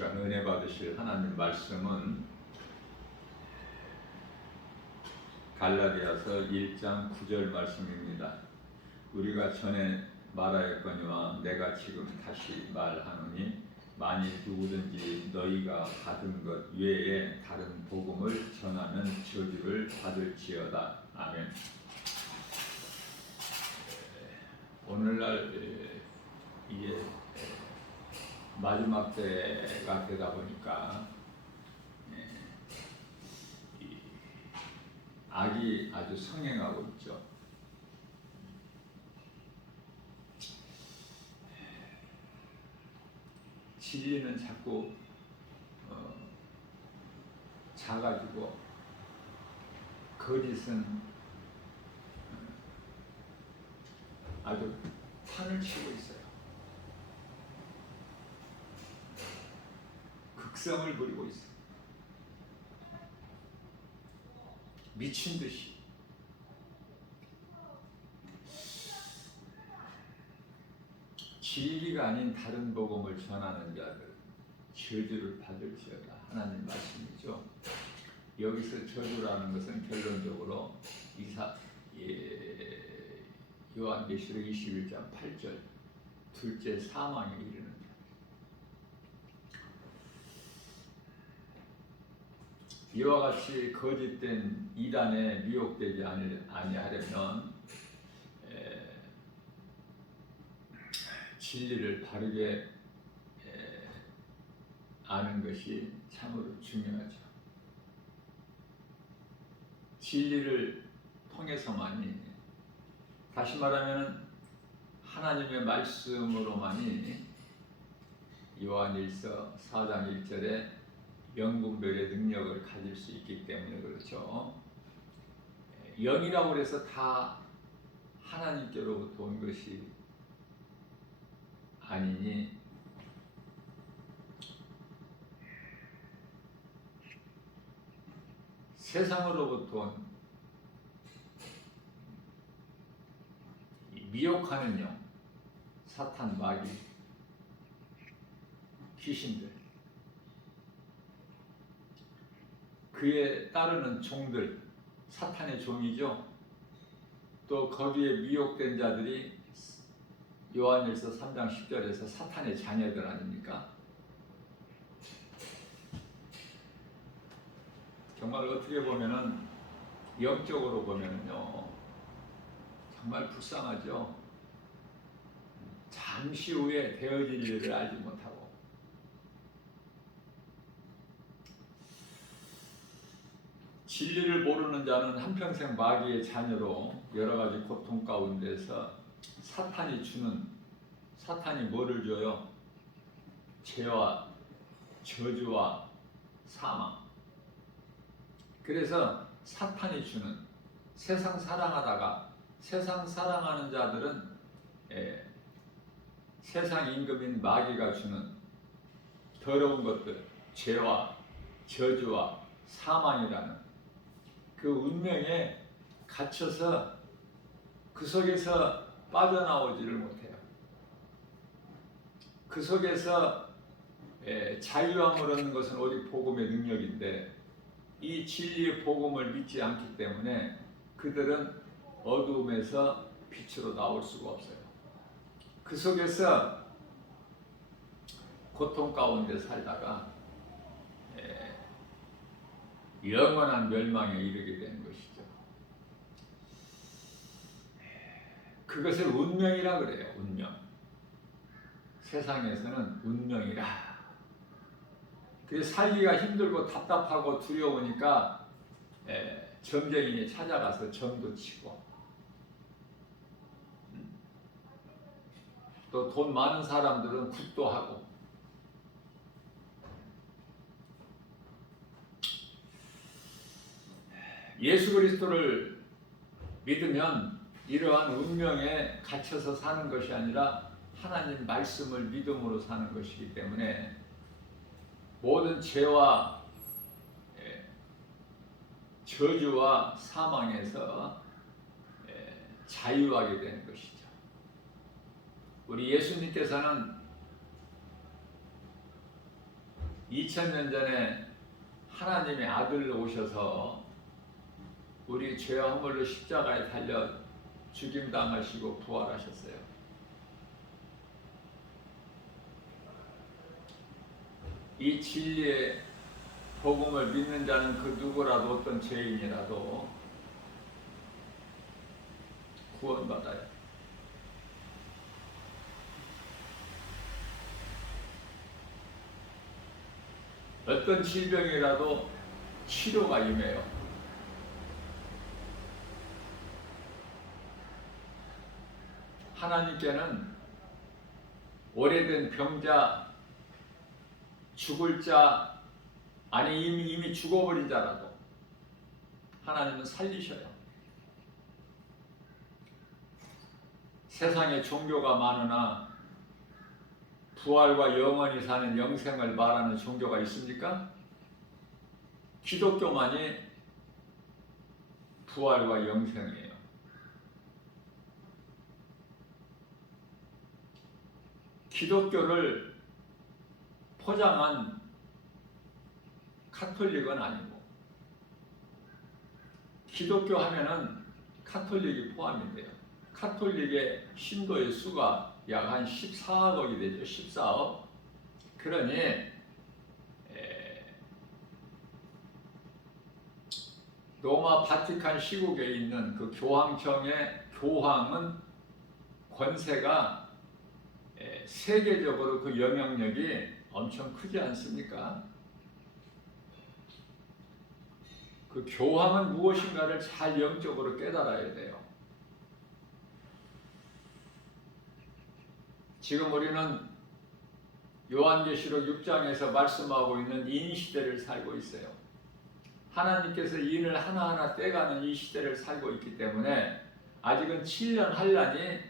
시간 은혜 받으실 하나님 말씀은 갈라디아서 1장 9절 말씀입니다. 우리가 전에 말하였거니와 내가 지금 다시 말하노니 만일 누구든지 너희가 받은 것 외에 다른 복음을 전하면 저주를 받을지어다. 아멘. 오늘날 이게 마지막 때가 되다 보니까 악이 아주 성행하고 있죠. 진리는 자꾸 작아지고 거짓은 아주 판을 치고 있어요. 극성을 부리고 있어요. 미친 듯이. 진리가 아닌 다른 복음을 전하는 자들 저주를 받을지어다. 하나님 말씀이죠. 여기서 저주라는 것은 결론적으로 요한계시록 21장 8절 둘째 사망에 이르는 이와 같이 거짓된 이단에 미혹되지 아니하려면 진리를 바르게 아는 것이 참으로 중요하죠. 진리를 통해서만이, 다시 말하면 하나님의 말씀으로만이 요한일서 4장 1절에 영분별의 능력을 가질 수 있기 때문에 그렇죠. 영이라고 해서 다 하나님께로부터 온 것이 아니니 세상으로부터 온 미혹하는 영, 사탄, 마귀, 귀신들, 그에 따르는 종들, 사탄의 종이죠. 또 거기에 미혹된 자들이 요한일서 3장 10절에서 사탄의 자녀들 아닙니까? 정말 어떻게 보면은 영적으로 보면은요 정말 불쌍하죠. 잠시 후에 되어질 일을 알지 못하고 진리를 모르는 자는 한평생 마귀의 자녀로 여러 가지 고통 가운데서 사탄이 뭐를 줘요? 죄와 저주와 사망. 그래서 사탄이 주는, 세상 사랑하다가 세상 사랑하는 자들은 세상 임금인 마귀가 주는 더러운 것들, 죄와 저주와 사망이라는 그 운명에 갇혀서 그 속에서 빠져나오지를 못해요. 그 속에서 자유함을 얻는 것은 오직 복음의 능력인데 이 진리의 복음을 믿지 않기 때문에 그들은 어두움에서 빛으로 나올 수가 없어요. 그 속에서 고통 가운데 살다가 영원한 멸망에 이르게 되는 것이죠. 그것을 운명이라 그래요. 운명. 세상에서는 운명이라. 그래서 살기가 힘들고 답답하고 두려우니까 점쟁이에 찾아가서 점도 치고, 또 돈 많은 사람들은 굿도 하고, 예수 그리스도를 믿으면 이러한 운명에 갇혀서 사는 것이 아니라 하나님 말씀을 믿음으로 사는 것이기 때문에 모든 죄와 저주와 사망에서 자유하게 되는 것이죠. 우리 예수님께서는 2000년 전에 하나님의 아들로 오셔서 우리 죄와 허물로 십자가에 달려 죽임당하시고 부활하셨어요. 이 진리의 복음을 믿는 자는 그 누구라도 어떤 죄인이라도 구원받아요. 어떤 질병이라도 치료가 임해요. 하나님께는 오래된 병자, 죽을 자, 아니 이미 죽어버린 자라도 하나님은 살리셔요. 세상에 종교가 많으나 부활과 영원히 사는 영생을 말하는 종교가 있습니까? 기독교만이 부활과 영생이에요. 기독교를 포장한 카톨릭은 아니고, 기독교 하면은 카톨릭이 포함이 돼요. 카톨릭의 신도의 수가 약 한 14억이 되죠. 14억. 그러니 로마 바티칸 시국에 있는 그 교황청의 교황은 권세가 세계적으로 그 영향력이 엄청 크지 않습니까? 그 교황은 무엇인가를 잘 영적으로 깨달아야 돼요. 지금 우리는 요한계시록 6장에서 말씀하고 있는 인 시대를 살고 있어요. 하나님께서 인을 하나하나 떼가는 이 시대를 살고 있기 때문에 아직은 7년 환란이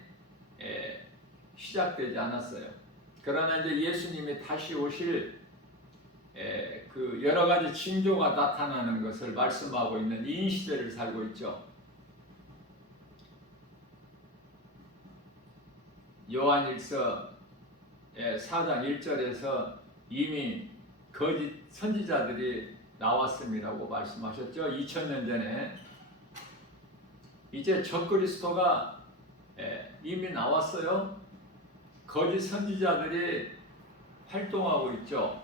시작되지 않았어요. 그러나 이제 예수님이 다시 오실 그 여러 가지 징조가 나타나는 것을 말씀하고 있는 인 시대를 살고 있죠. 요한일서 4장 1절에서 이미 거짓 선지자들이 나왔음이라고 말씀하셨죠. 2000년 전에. 이제 적그리스도가 이미 나왔어요. 거짓 선지자들이 활동하고 있죠.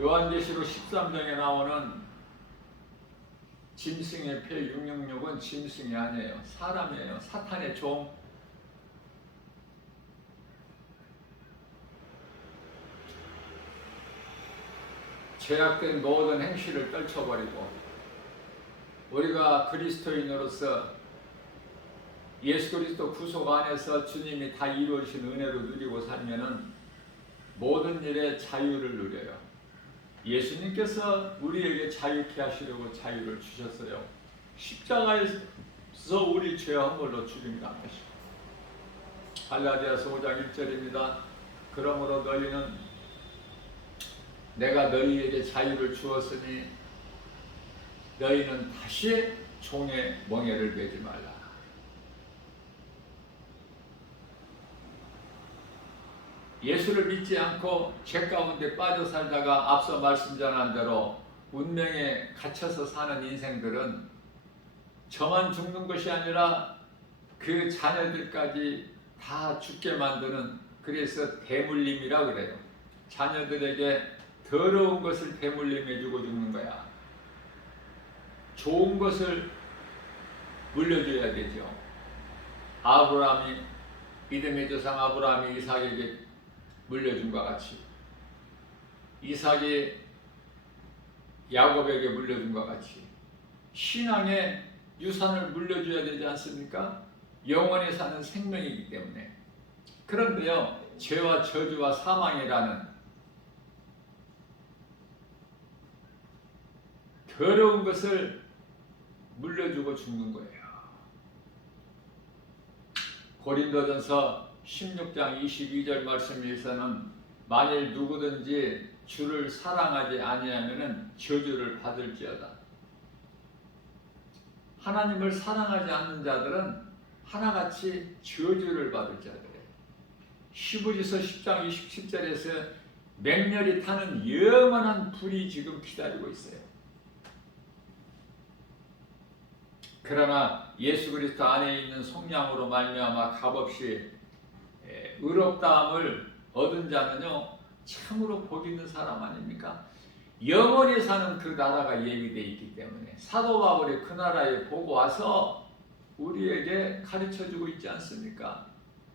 요한계시록 13장에 나오는 짐승의 표 666은 짐승이 아니에요. 사람이에요. 사탄의 종. 죄악된 모든 행실을 떨쳐버리고 우리가 그리스도인으로서 예수 그리스도 구속 안에서 주님이 다 이루어진 은혜로 누리고 살면은 모든 일에 자유를 누려요. 예수님께서 우리에게 자유케 하시려고 자유를 주셨어요. 십자가에서 우리 죄와 허물로 죽임당하시고. 갈라디아서 5장 1절입니다. 그러므로 너희는 내가 너희에게 자유를 주었으니 너희는 다시 종의 멍에를 매지 말라. 예수를 믿지 않고 죄 가운데 빠져 살다가 앞서 말씀 전한 대로 운명에 갇혀서 사는 인생들은 저만 죽는 것이 아니라 그 자녀들까지 다 죽게 만드는, 그래서 대물림이라 그래요. 자녀들에게 더러운 것을 대물림해주고 죽는 거야. 좋은 것을 물려줘야 되죠. 아브라함이, 믿음의 조상 아브라함이 이삭에게 물려준 것 같이 이삭이 야곱에게 물려준 것 같이 신앙의 유산을 물려줘야 되지 않습니까? 영원히 사는 생명이기 때문에. 그런데요, 죄와 저주와 사망이라는 더러운 것을 물려주고 죽는 거예요. 고린도전서 16장 22절 말씀에서는 만일 누구든지 주를 사랑하지 아니하면은 저주를 받을지어다. 하나님을 사랑하지 않는 자들은 하나같이 저주를 받을 자들이에요. 히브리서 10장 27절에서 맹렬히 타는 영원한 불이 지금 기다리고 있어요. 그러나 예수 그리스도 안에 있는 속량으로 말미암아 값없이 의롭다함을 얻은 자는요 참으로 복 있는 사람 아닙니까? 영원히 사는 그 나라가 예비되어 있기 때문에 사도 바울이 그 나라에 보고 와서 우리에게 가르쳐주고 있지 않습니까?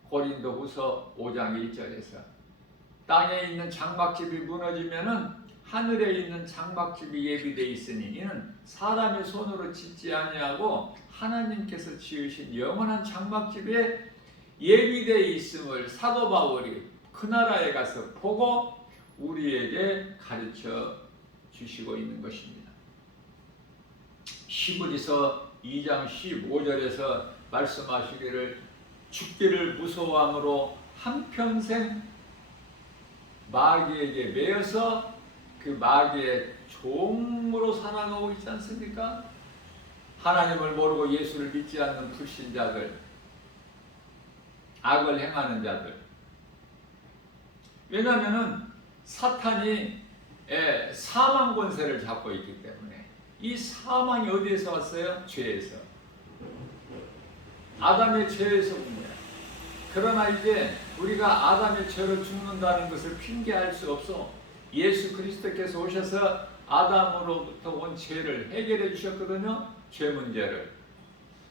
고린도후서 5장 1절에서 땅에 있는 장막집이 무너지면은 하늘에 있는 장막집이 예비되어 있으니 이는 사람의 손으로 짓지 아니하고 하나님께서 지으신 영원한 장막집에 예비되어 있음을 사도 바울이 그 나라에 가서 보고 우리에게 가르쳐 주시고 있는 것입니다. 히브리서 2장 15절에서 말씀하시기를 죽기를 무서워함으로 한평생 마귀에게 매여서 그 마귀의 종으로 살아가고 있지 않습니까? 하나님을 모르고 예수를 믿지 않는 불신자들, 악을 행하는 자들. 왜냐하면 사탄이 사망 권세를 잡고 있기 때문에. 이 사망이 어디에서 왔어요? 죄에서. 아담의 죄에서 온 거야. 그러나 이제 우리가 아담의 죄로 죽는다는 것을 핑계할 수 없어. 예수 그리스도께서 오셔서 아담으로부터 온 죄를 해결해 주셨거든요. 죄 문제를.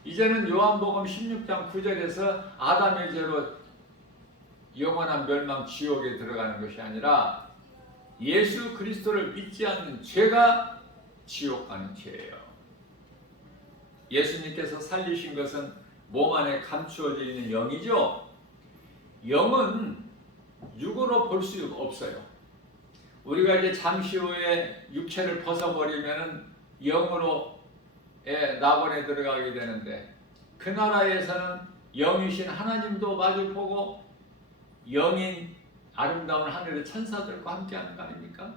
이제는 요한복음 16장 9절에서 아담의 죄로 영원한 멸망 지옥에 들어가는 것이 아니라 예수 그리스도를 믿지 않는 죄가 지옥 가는 죄예요. 예수님께서 살리신 것은 몸 안에 감추어져 있는 영이죠. 영은 육으로 볼 수 없어요. 우리가 이제 잠시 후에 육체를 벗어버리면 영으로 낙원에 들어가게 되는데 그 나라에서는 영이신 하나님도 마주 보고 영인 아름다운 하늘의 천사들과 함께하는 거 아닙니까?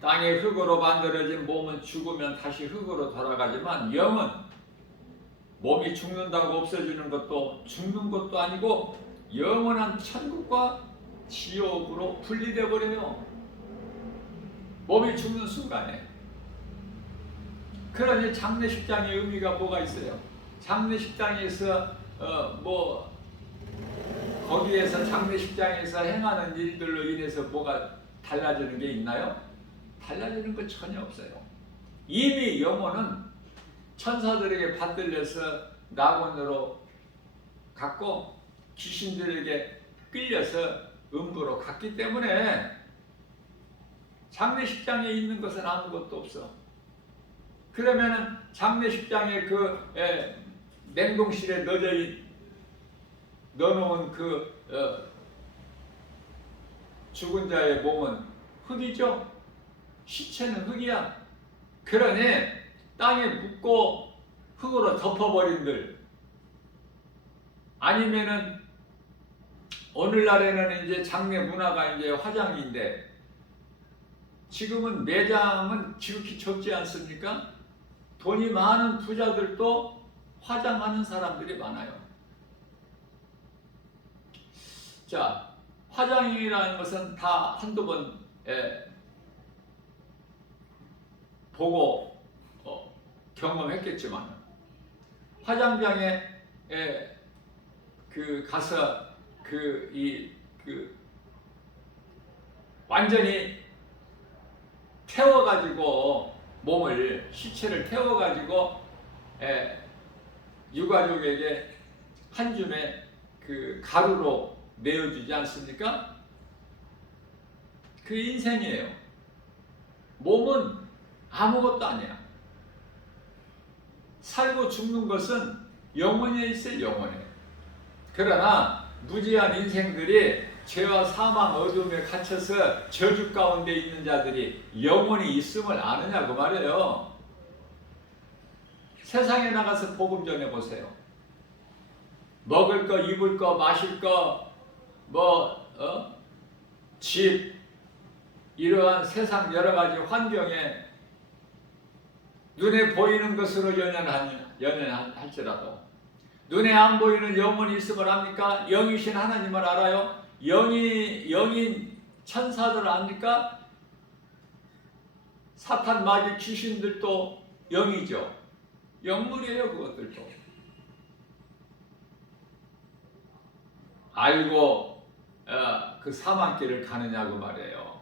땅의 흙으로 만들어진 몸은 죽으면 다시 흙으로 돌아가지만 영은 몸이 죽는다고 없어지는 것도 죽는 것도 아니고 영원한 천국과 지옥으로 분리되어 버려요. 몸이 죽는 순간에. 그러니 장례식장의 의미가 뭐가 있어요? 장례식장에서 거기에서 장례식장에서 행하는 일들로 인해서 뭐가 달라지는 게 있나요? 달라지는 거 전혀 없어요. 이미 영혼은 천사들에게 받들려서 낙원으로 갔고 귀신들에게 끌려서 음부로 갔기 때문에 장례식장에 있는 것은 아무것도 없어. 그러면은 장례식장에 그 냉동실에 넣어놓은 그 죽은 자의 몸은 흙이죠. 시체는 흙이야. 그러니 땅에 묻고 흙으로 덮어버린들 아니면은 오늘날에는 이제 장례 문화가 이제 화장인데 지금은 매장은 지극히 적지 않습니까? 돈이 많은 부자들도 화장하는 사람들이 많아요. 자, 화장이라는 것은 다 한두 번 보고 경험했겠지만 화장장에 가서 완전히 태워가지고 몸을 시체를 태워가지고 유가족에게 한 줌의 그 가루로 내어주지 않습니까? 그 인생이에요. 몸은 아무것도 아니야. 살고 죽는 것은 영원에 있어요. 영원에. 그러나 무지한 인생들이 죄와 사망 어둠에 갇혀서 저주 가운데 있는 자들이 영원히 있음을 아느냐고 말이에요. 세상에 나가서 복음 전해보세요. 먹을 거, 입을 거, 마실 거, 집, 이러한 세상 여러 가지 환경에 눈에 보이는 것으로 연연할지라도 눈에 안 보이는 영혼이 있음을 압니까? 영이신 하나님을 알아요? 영인 천사들을 압니까? 사탄, 마귀, 귀신들도 영이죠. 영물이에요, 그것들도. 알고 그 사망길을 가느냐고 말이에요.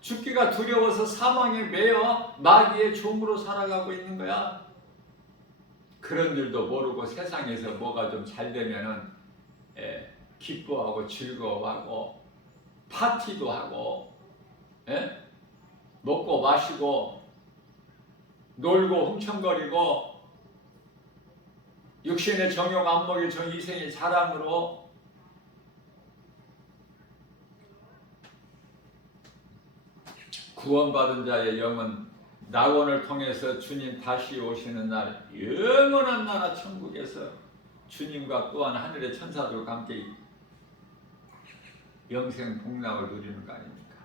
죽기가 두려워서 사망에 매여 마귀의 종으로 살아가고 있는 거야. 그런 일도 모르고 세상에서 뭐가 좀 잘 되면은 기뻐하고 즐거워하고 파티도 하고 먹고 마시고 놀고 훔청거리고 육신의 정욕 안목이 전 이생의 자랑으로 구원받은 자의 영은 낙원을 통해서 주님 다시 오시는 날 영원한 나라 천국에서 주님과 또한 하늘의 천사들과 함께 영생 복락을 누리는 거 아닙니까?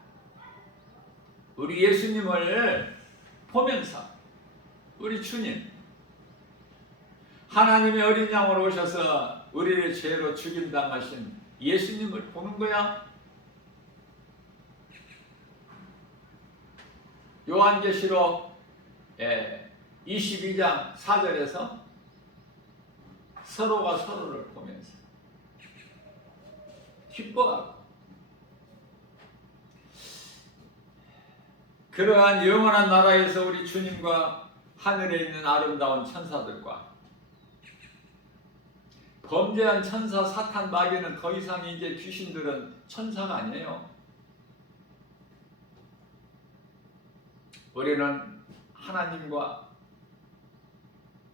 우리 예수님을 보면서 우리 주님 하나님의 어린 양으로 오셔서 우리를 죄로 죽임당하신 예수님을 보는 거야. 요한계시록 22장 4절에서 서로가 서로를 보면서 기뻐하고 그러한 영원한 나라에서 우리 주님과 하늘에 있는 아름다운 천사들과 범죄한 천사 사탄 마귀는 더 이상 이제 귀신들은 천사가 아니에요. 우리는 하나님과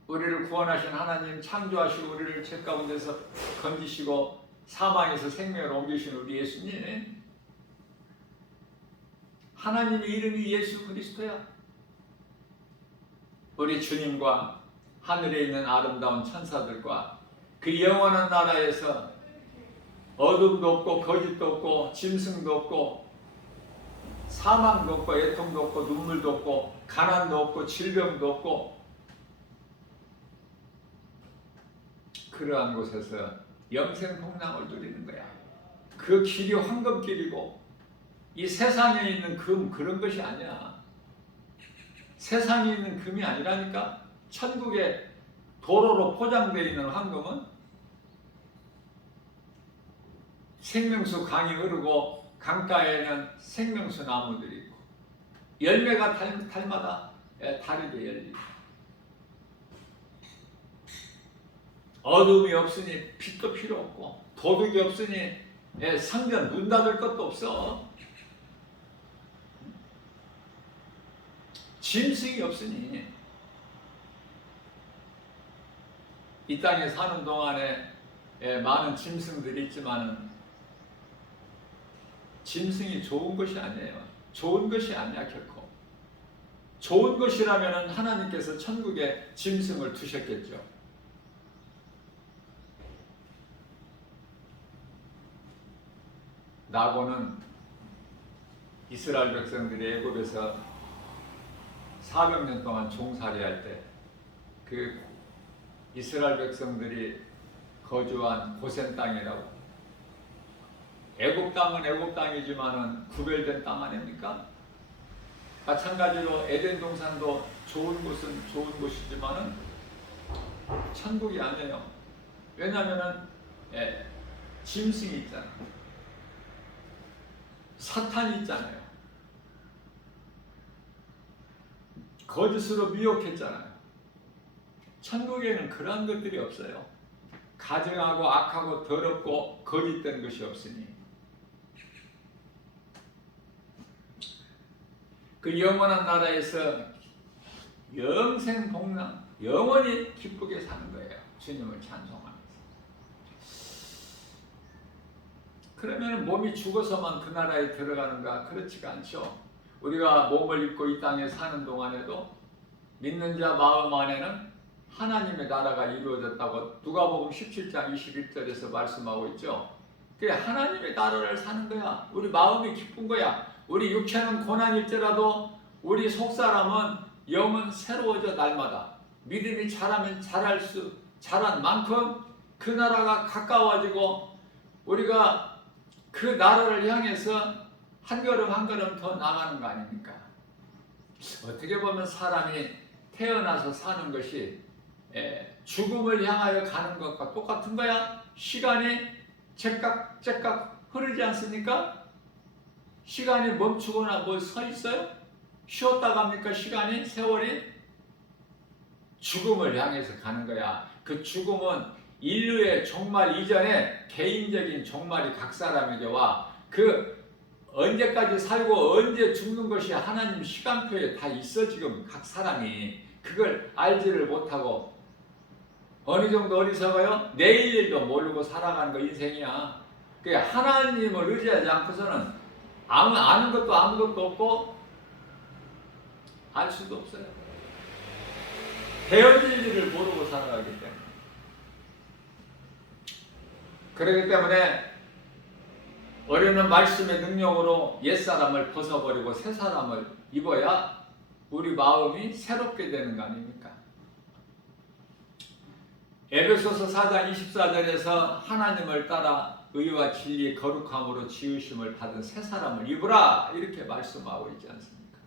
우리를 구원하신 하나님, 창조하시고 우리를 죄 가운데서 건지시고 사망에서 생명으로 옮기신 우리 예수님, 하나님의 이름이 예수 그리스도야. 우리 주님과 하늘에 있는 아름다운 천사들과 그 영원한 나라에서 어둠도 없고 거짓도 없고 짐승도 없고 사망도 없고 애통도 없고 눈물도 없고 가난도 없고 질병도 없고 그러한 곳에서 영생 복락을 누리는 거야. 그 길이 황금길이고 이 세상에 있는 금 그런 것이 아니야. 세상에 있는 금이 아니라니까. 천국에 도로로 포장되어 있는 황금은 생명수 강이 흐르고 강가에는 생명수 나무들이 있고 열매가 달마다 다르게 열리고 어둠이 없으니 빛도 필요 없고 도둑이 없으니 성전 문 닫을 것도 없어. 짐승이 없으니 이 땅에 사는 동안에 많은 짐승들이 있지만 짐승이 좋은 것이 아니에요. 좋은 것이 아니야 결코. 좋은 것이라면 하나님께서 천국에 짐승을 두셨겠죠. 나고는 이스라엘 백성들이 애굽에서 400년 동안 종살이할 때 그 이스라엘 백성들이 거주한 고센 땅이라고. 애굽 땅은 애굽 땅이지만은 구별된 땅 아닙니까? 마찬가지로 에덴 동산도 좋은 곳은 좋은 곳이지만은 천국이 아니에요. 왜냐하면은 짐승이 있잖아요. 사탄이 있잖아요. 거짓으로 미혹했잖아요. 천국에는 그런 것들이 없어요. 가증하고 악하고 더럽고 거짓된 것이 없으니 그 영원한 나라에서 영생 복락 영원히 기쁘게 사는 거예요. 주님을 찬송하면서. 그러면 몸이 죽어서만 그 나라에 들어가는가? 그렇지가 않죠. 우리가 몸을 입고 이 땅에 사는 동안에도 믿는 자 마음 안에는 하나님의 나라가 이루어졌다고 누가복음 17장 21절에서 말씀하고 있죠. 그게 하나님의 나라를 사는 거야. 우리 마음이 기쁜 거야. 우리 육체는 고난일지라도 우리 속사람은 영은 새로워져 날마다. 믿음이 자라면 자란 만큼 그 나라가 가까워지고 우리가 그 나라를 향해서 한 걸음 한 걸음 더 나가는 거 아닙니까? 어떻게 보면 사람이 태어나서 사는 것이 죽음을 향하여 가는 것과 똑같은 거야. 시간이 째깍째깍 흐르지 않습니까? 시간이 멈추거나 뭐 서 있어요? 쉬었다 갑니까? 시간이, 세월이? 죽음을 향해서 가는 거야. 그 죽음은 인류의 종말 이전에 개인적인 종말이 각 사람에게 와. 그 언제까지 살고 언제 죽는 것이 하나님 시간표에 다 있어. 지금 각 사람이 그걸 알지를 못하고 어느 정도 어리석어요? 내일 일도 모르고 살아가는 거 인생이야. 그 하나님을 의지하지 않고서는 아는 것도 아무것도 없고 알 수도 없어요. 되어질 일을 모르고 살아가기 때문에. 그렇기 때문에 우리는 말씀의 능력으로 옛사람을 벗어버리고 새사람을 입어야 우리 마음이 새롭게 되는 거 아닙니까? 에베소서 4장 24절에서 하나님을 따라 의와 진리 거룩함으로 지으심을 받은 새사람을 입으라 이렇게 말씀하고 있지 않습니까?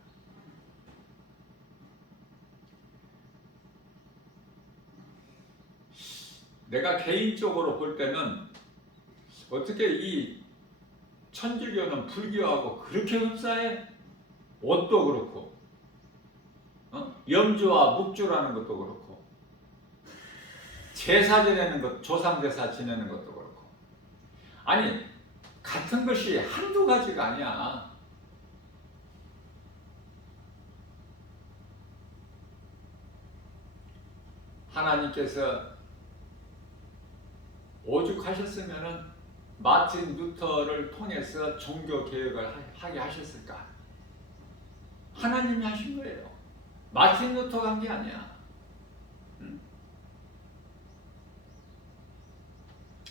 내가 개인적으로 볼 때는 어떻게 이 천주교는 불교하고 그렇게 흡사해? 옷도 그렇고 염주와 묵주라는 것도 그렇고 제사 지내는 것, 조상 제사 지내는 것도 그렇고 아니 같은 것이 한두 가지가 아니야. 하나님께서 오죽하셨으면은 마틴 루터를 통해서 종교 개혁을 하게 하셨을까? 하나님이 하신 거예요. 마틴 루터가 한 게 아니야.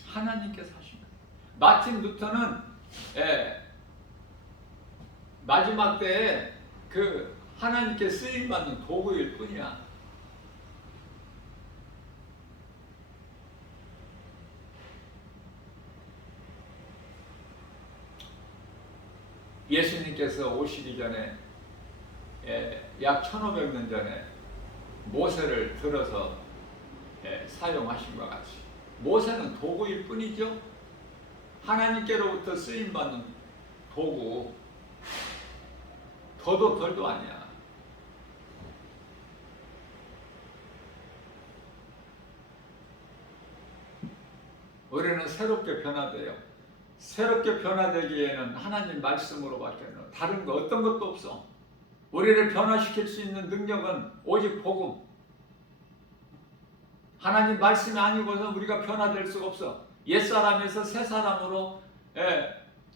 하나님께서 하신 거예요. 마틴 루터는 마지막 때에 그 하나님께 쓰임 받는 도구일 뿐이야. 예수님께서 오시기 전에 약 1500년 전에 모세를 들어서 사용하신 것 같이 모세는 도구일 뿐이죠. 하나님께로부터 쓰임받는 도구, 더도 덜도 아니야. 우리는 새롭게 변화돼요. 새롭게 변화되기에는 하나님 말씀으로밖에 다른 거 어떤 것도 없어. 우리를 변화시킬 수 있는 능력은 오직 복음. 하나님 말씀이 아니고서 우리가 변화될 수가 없어. 옛사람에서 새사람으로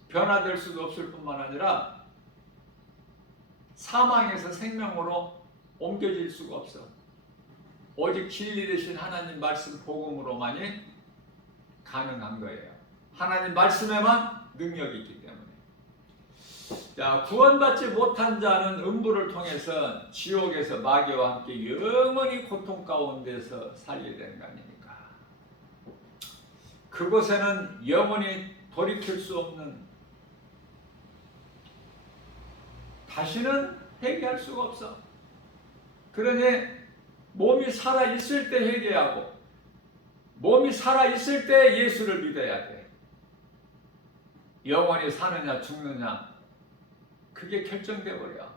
변화될 수도 없을 뿐만 아니라 사망에서 생명으로 옮겨질 수가 없어. 오직 진리 되신 하나님 말씀 복음으로만이 가능한 거예요. 하나님 말씀에만 능력이 있기 때문에. 자, 구원받지 못한 자는 음부를 통해서 지옥에서 마귀와 함께 영원히 고통 가운데서 살게 되는 거 아닙니까? 그곳에는 영원히 돌이킬 수 없는, 다시는 회개할 수가 없어. 그러니 몸이 살아있을 때 회개하고 몸이 살아있을 때 예수를 믿어야 돼. 영원히 사느냐 죽느냐 그게 결정돼 버려.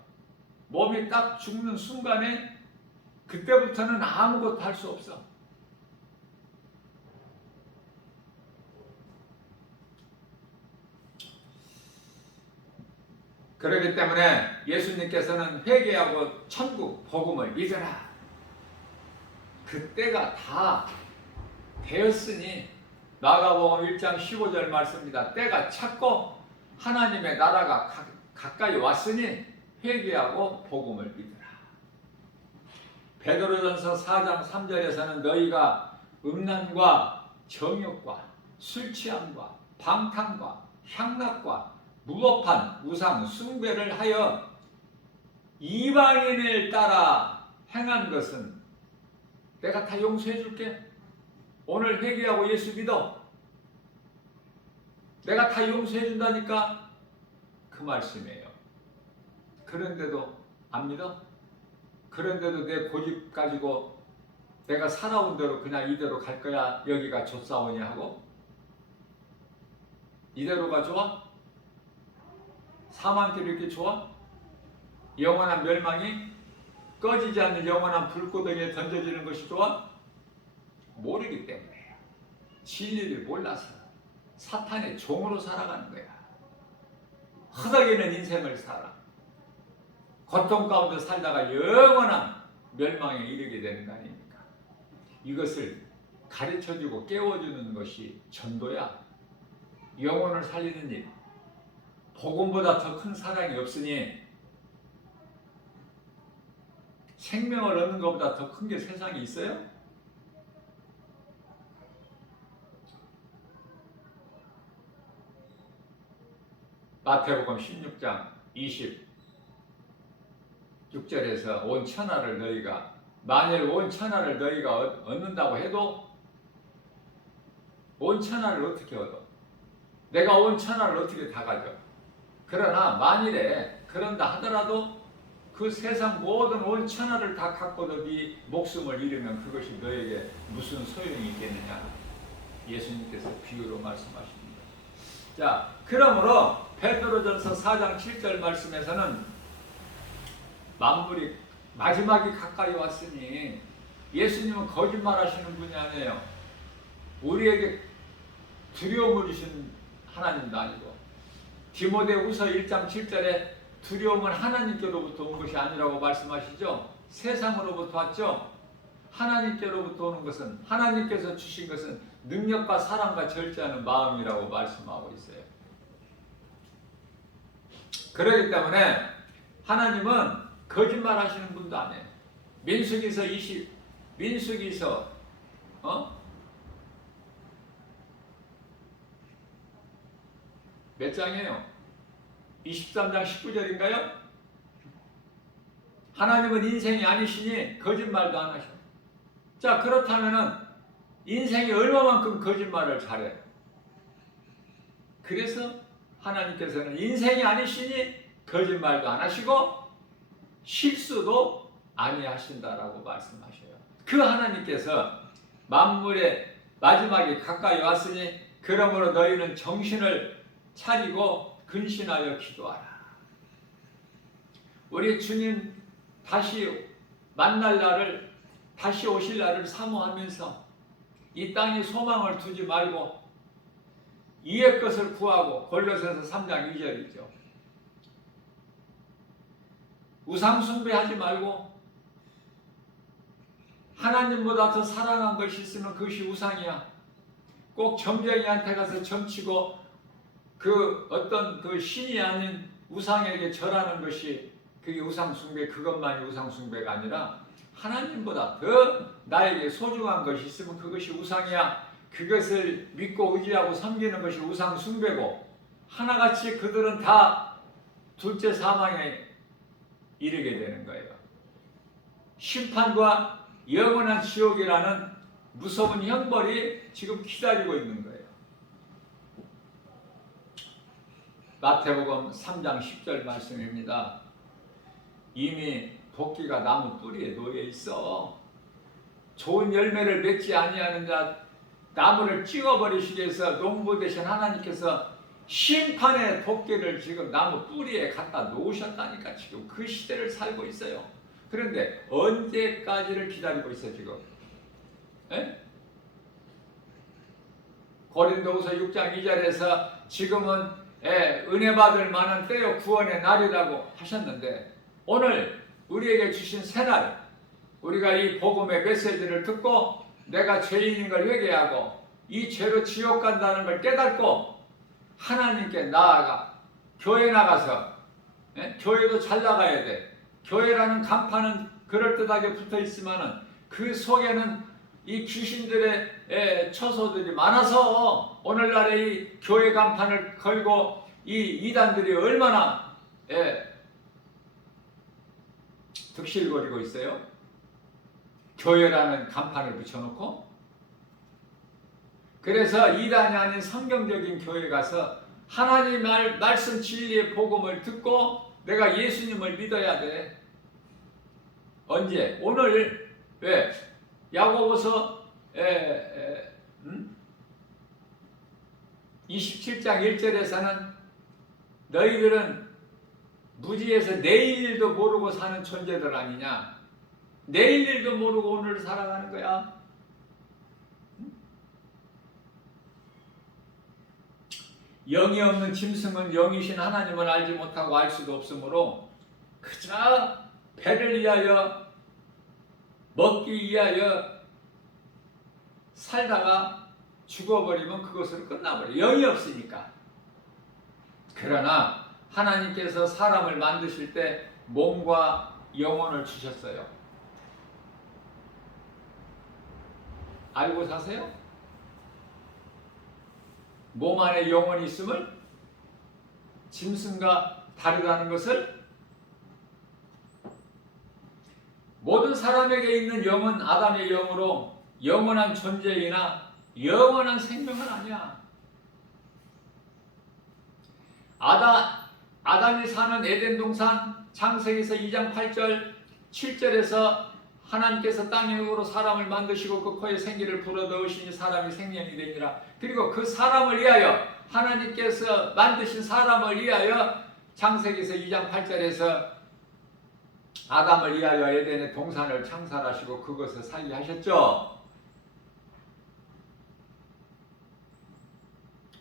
몸이 딱 죽는 순간에 그때부터는 아무것도 할 수 없어. 그렇기 때문에 예수님께서는 회개하고 천국 복음을 믿어라. 그때가 다 되었으니 마가복음 1장 15절 말씀입니다. 때가 찼고 하나님의 나라가 가까이 왔으니 회개하고 복음을 믿으라. 베드로전서 4장 3절에서는 너희가 음란과 정욕과 술 취함과 방탕과 향락과 무법한 우상 숭배를 하여 이방인을 따라 행한 것은 내가 다 용서해 줄게. 오늘 회개하고 예수 믿어. 내가 다 용서해 준다니까. 그 말씀이에요. 그런데도 안 믿어? 그런데도 내 고집 가지고 내가 살아온 대로 그냥 이대로 갈 거야. 여기가 좋사오냐 하고? 이대로가 좋아? 사망길이 이렇게 좋아? 영원한 멸망이? 꺼지지 않는 영원한 불구덩이에 던져지는 것이 좋아? 모르기 때문에요. 진리를 몰라서 사탄의 종으로 살아가는 거야. 허덕이는 인생을 살아. 고통 가운데 살다가 영원한 멸망에 이르게 되는 거 아닙니까? 이것을 가르쳐주고 깨워주는 것이 전도야. 영혼을 살리는 일. 복음보다 더 큰 사랑이 없으니 생명을 얻는 것보다 더 큰 게 세상에 있어요? 마태복음 16장 26절에서 온 천하를 너희가 만일 온 천하를 너희가 얻는다고 해도 온 천하를 어떻게 얻어? 내가 온 천하를 어떻게 다 가져? 그러나 만일에 그런다 하더라도 그 세상 모든 온 천하를 다 갖고도 네 목숨을 잃으면 그것이 너에게 무슨 소용이 있겠느냐? 예수님께서 비유로 말씀하십니다. 자, 그러므로 베드로전서 4장 7절 말씀에서는 만물이 마지막이 가까이 왔으니 예수님은 거짓말하시는 분이 아니에요. 우리에게 두려움을 주신 하나님도 아니고 디모데후서 1장 7절에 두려움은 하나님께로부터 온 것이 아니라고 말씀하시죠. 세상으로부터 왔죠. 하나님께로부터 오는 것은 하나님께서 주신 것은 능력과 사랑과 절제하는 마음이라고 말씀하고 있어요. 그렇기 때문에 하나님은 거짓말 하시는 분도 아니에요. 민수기서 몇 장이에요? 23장 19절인가요? 하나님은 인생이 아니시니 거짓말도 안 하셔. 자, 그렇다면은 인생이 얼마만큼 거짓말을 잘해? 그래서 하나님께서는 인생이 아니시니 거짓말도 안 하시고 실수도 아니하신다라고 말씀하셔요. 그 하나님께서 만물의 마지막이 가까이 왔으니 그러므로 너희는 정신을 차리고 근신하여 기도하라. 우리 주님 다시 만날 날을, 다시 오실 날을 사모하면서 이 땅에 소망을 두지 말고 이의 것을 구하고, 골로새서 3장 2절이죠. 우상 숭배하지 말고 하나님보다 더 사랑한 것이 있으면 그것이 우상이야. 꼭 점쟁이한테 가서 점치고 그 어떤 그 신이 아닌 우상에게 절하는 것이 그게 우상 숭배, 그것만이 우상 숭배가 아니라 하나님보다 더 나에게 소중한 것이 있으면 그것이 우상이야. 그것을 믿고 의지하고 섬기는 것이 우상 숭배고, 하나같이 그들은 다 둘째 사망에 이르게 되는 거예요. 심판과 영원한 지옥이라는 무서운 형벌이 지금 기다리고 있는 거예요. 마태복음 3장 10절 말씀입니다. 이미 도끼가 나무 뿌리에 놓여 있어. 좋은 열매를 맺지 아니하는 자 나무를 찍어버리시기 위해서 농부 되신 하나님께서 심판의 도끼를 지금 나무 뿌리에 갖다 놓으셨다니까. 지금 그 시대를 살고 있어요. 그런데 언제까지를 기다리고 있어요 지금? 에? 고린도후서 6장 2절에서 지금은 은혜 받을 만한 때요 구원의 날이라고 하셨는데, 오늘 우리에게 주신 새날, 우리가 이 복음의 메시지를 듣고 내가 죄인인 걸 회개하고 이 죄로 지옥 간다는 걸 깨닫고 하나님께 나아가 교회 나가서, 교회도 잘 나가야 돼. 교회라는 간판은 그럴듯하게 붙어 있지만은 그 속에는 이 귀신들의 처소들이 많아서 오늘날의 이 교회 간판을 걸고 이 이단들이 얼마나 득실거리고 있어요. 교회라는 간판을 붙여놓고. 그래서 이단이 아닌 성경적인 교회 가서 하나님 말씀 진리의 복음을 듣고 내가 예수님을 믿어야 돼. 언제? 오늘. 왜? 야고보서 27장 1절에서는 너희들은 무지에서 내일 일도 모르고 사는 존재들 아니냐. 내일 일도 모르고 오늘 살아가는 거야. 영이 없는 짐승은 영이신 하나님을 알지 못하고 알 수도 없으므로 그저 배를 위하여 먹기 위하여 살다가 죽어버리면 그것으로 끝나버려. 영이 없으니까. 그러나 하나님께서 사람을 만드실 때 몸과 영혼을 주셨어요. 알고 사세요? 몸 안에 영혼이 있음을, 짐승과 다르다는 것을. 모든 사람에게 있는 영은 아담의 영으로 영원한 존재이나 영원한 생명은 아니야. 아담이 사는 에덴 동산 창세기서 2장 8절 7절에서 하나님께서 땅의 흙으로 사람을 만드시고 그 코에 생기를 불어넣으시니 사람이 생명이 되니라. 그리고 그 사람을 위하여, 하나님께서 만드신 사람을 위하여 창세기서 2장 8절에서 아담을 위하여 에덴의 동산을 창설하시고 그것을 살게 하셨죠.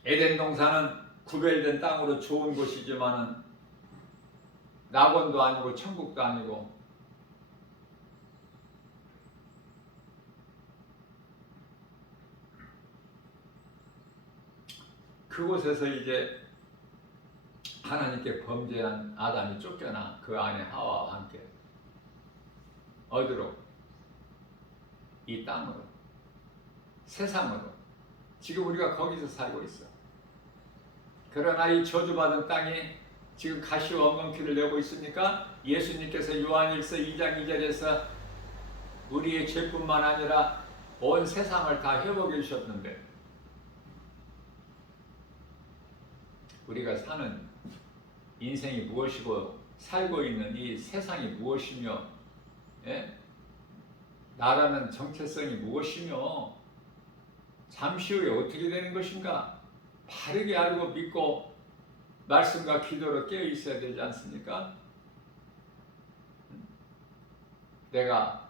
에덴 동산은 구별된 땅으로 좋은 곳이지만은 낙원도 아니고 천국도 아니고 그곳에서 이제 하나님께 범죄한 아담이 쫓겨나 그 안에 하와와 함께 어디로? 이 땅으로, 세상으로. 지금 우리가 거기서 살고 있어. 그러나 이 저주받은 땅이 지금 가시와 엉겅퀴를 내고 있습니까? 예수님께서 요한일서 2장 2절에서 우리의 죄뿐만 아니라 온 세상을 다 회복해 주셨는데 우리가 사는 인생이 무엇이고 살고 있는 이 세상이 무엇이며, 나라는 정체성이 무엇이며 잠시 후에 어떻게 되는 것인가 바르게 알고 믿고 말씀과 기도로 깨어 있어야 되지 않습니까? 내가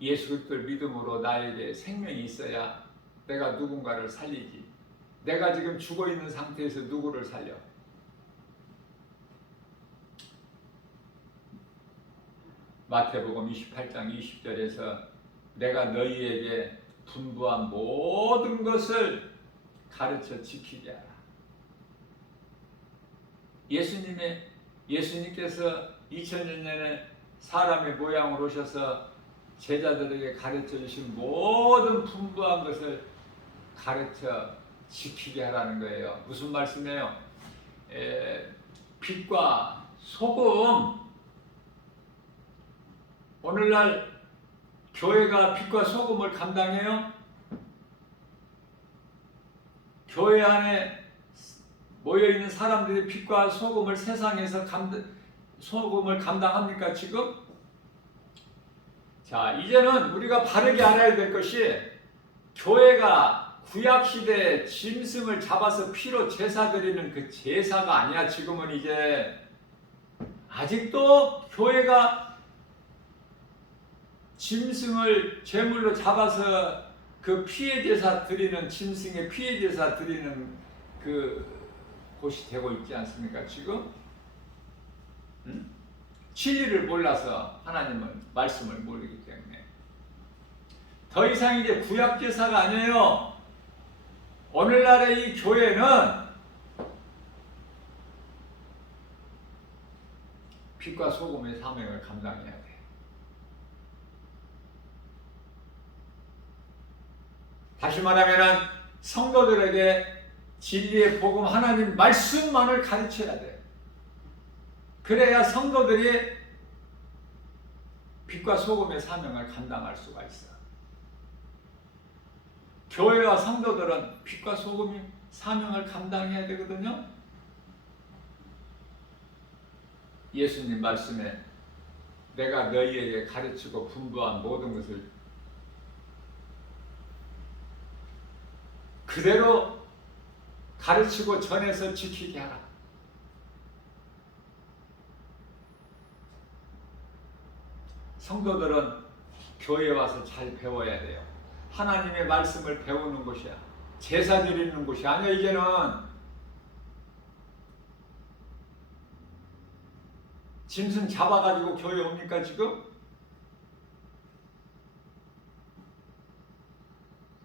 예수 그리스도를 믿음으로 나에게 생명이 있어야 내가 누군가를 살리지. 내가 지금 죽어 있는 상태에서 누구를 살려? 마태복음 28장 20절에서 내가 너희에게 분부한 모든 것을 가르쳐 지키게 하라. 예수님께서 2000년 전에 사람의 모양으로 오셔서 제자들에게 가르쳐 주신 모든 분부한 것을 가르쳐 지키게 하라는 거예요. 무슨 말씀이에요? 빛과 소금. 오늘날 교회가 빛과 소금을 감당해요? 교회 안에 모여있는 사람들이 빛과 소금을 세상에서 소금을 감당합니까 지금? 자, 이제는 우리가 바르게 알아야 될 것이 교회가 구약시대 짐승을 잡아서 피로 제사 드리는 그 제사가 아니야. 지금은 이제 아직도 교회가 짐승을 제물로 잡아서 그 피해 제사 드리는, 짐승의 피해 제사 드리는 그 곳이 되고 있지 않습니까 지금? 진리를 몰라서 하나님을 말씀을 모르기 때문에 더 이상 이제 구약 제사가 아니에요. 오늘날의 이 교회는 빛과 소금의 사명을 감당해야 돼. 다시 말하면 성도들에게 진리의 복음, 하나님 말씀만을 가르쳐야 돼. 그래야 성도들이 빛과 소금의 사명을 감당할 수가 있어. 교회와 성도들은 빛과 소금의 사명을 감당해야 되거든요. 예수님 말씀에 내가 너희에게 가르치고 분부한 모든 것을 그대로 가르치고 전해서 지키게 하라. 성도들은 교회에 와서 잘 배워야 돼요. 하나님의 말씀을 배우는 곳이야. 제사 드리는 곳이 아니야. 이제는 짐승 잡아가지고 교회 옵니까 지금?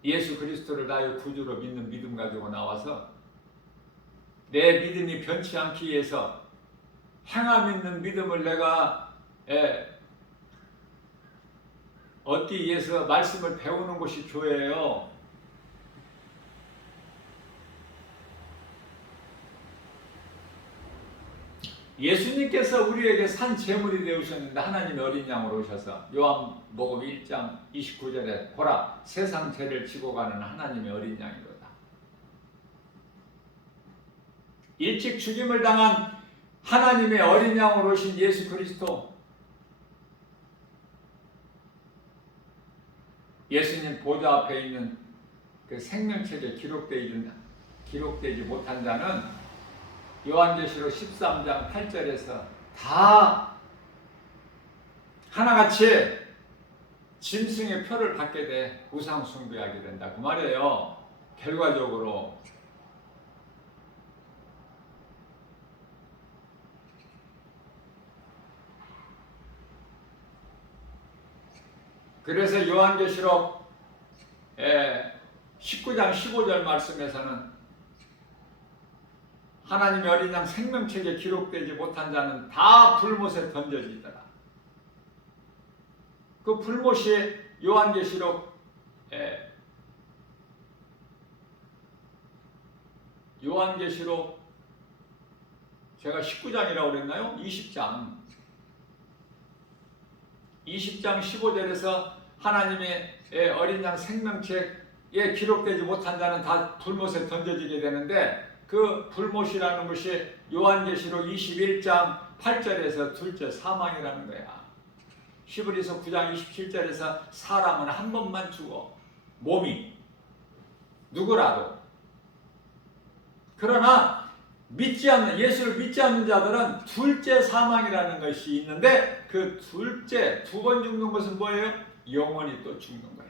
예수 그리스도를 나의 구주로 믿는 믿음 가지고 나와서 내 믿음이 변치 않기 위해서 행함 있는 믿음을 내가 얻기 위해서 말씀을 배우는 곳이 교회예요. 예수님께서 우리에게 산 제물이 되우셨는데 하나님의 어린 양으로 오셔서 요한복음 1장 29절에 보라 세상 죄를 지고 가는 하나님의 어린 양이로다. 일찍 죽임을 당한 하나님의 어린 양으로 오신 예수 그리스도, 예수님 보좌 앞에 있는 그 생명책에 기록되지 못한 자는 요한계시록 13장 8절에서 다 하나같이 짐승의 표를 받게 돼 우상 숭배하게 된다 그 말이에요. 결과적으로 그래서 요한계시록 19장 15절 말씀에서는 하나님의 어린 양 생명책에 기록되지 못한 자는 다 불못에 던져지더라. 그 불못이 요한계시록 제가 19장이라고 그랬나요? 20장 15절에서 하나님의 어린 양 생명책에 기록되지 못한 자는 다 불못에 던져지게 되는데 그 불못이라는 것이 요한계시록 21장 8절에서 둘째 사망이라는 거야. 히브리서 9장 27절에서 사람은 한 번만 죽어. 몸이 누구라도. 그러나 예수를 믿지 않는 자들은 둘째 사망이라는 것이 있는데 그 둘째 두 번 죽는 것은 뭐예요? 영원히 또 죽는 거야.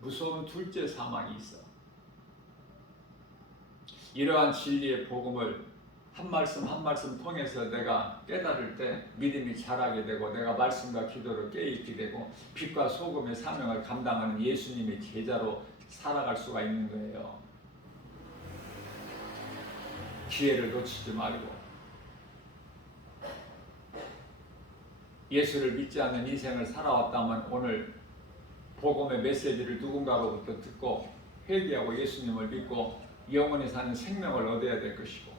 무서운 둘째 사망이 있어. 이러한 진리의 복음을 한 말씀 한 말씀 통해서 내가 깨달을 때 믿음이 자라게 되고 내가 말씀과 기도로 깨있게 되고 빛과 소금의 사명을 감당하는 예수님의 제자로 살아갈 수가 있는 거예요. 기회를 놓치지 말고 예수를 믿지 않는 인생을 살아왔다면 오늘 복음의 메시지를 누군가로부터 듣고 회개하고 예수님을 믿고 영원히 사는 생명을 얻어야 될 것이고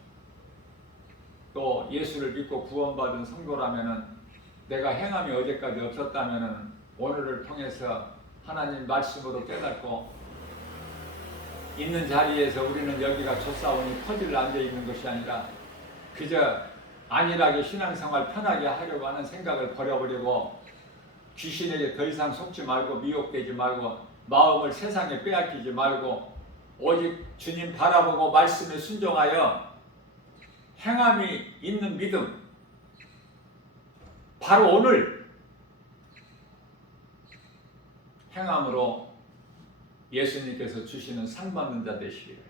또 예수를 믿고 구원받은 성도라면은 내가 행함이 어제까지 없었다면은 오늘을 통해서 하나님 말씀으로 깨닫고 있는 자리에서 우리는 여기가 좋사오니 퍼즐을 앉아 있는 것이 아니라 그저 안일하게 신앙생활 편하게 하려고 하는 생각을 버려버리고 귀신에게 더 이상 속지 말고 미혹되지 말고 마음을 세상에 빼앗기지 말고 오직 주님 바라보고 말씀에 순종하여 행함이 있는 믿음 바로 오늘 행함으로 예수님께서 주시는 상 받는 자 되시기를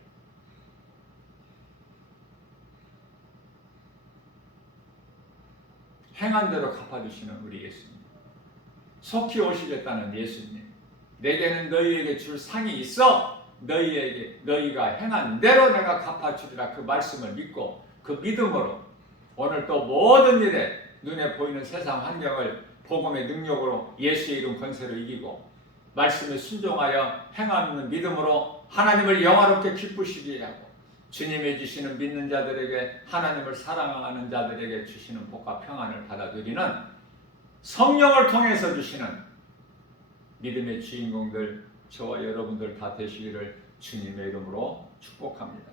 행한 대로 갚아주시는 우리 예수님 속히 오시겠다는 예수님 내게는 너희에게 줄 상이 있어 너희가 행한 대로 내가 갚아주리라 그 말씀을 믿고 그 믿음으로 오늘 또 모든 일에 눈에 보이는 세상 환경을 복음의 능력으로 예수의 이름 권세로 이기고 말씀에 순종하여 행함 있는 믿음으로 하나님을 영화롭게 기쁘시게 하고 주님이 주시는 믿는 자들에게 하나님을 사랑하는 자들에게 주시는 복과 평안을 받아 누리는 성령을 통해서 주시는 믿음의 주인공들 저와 여러분들 다 되시기를 주님의 이름으로 축복합니다.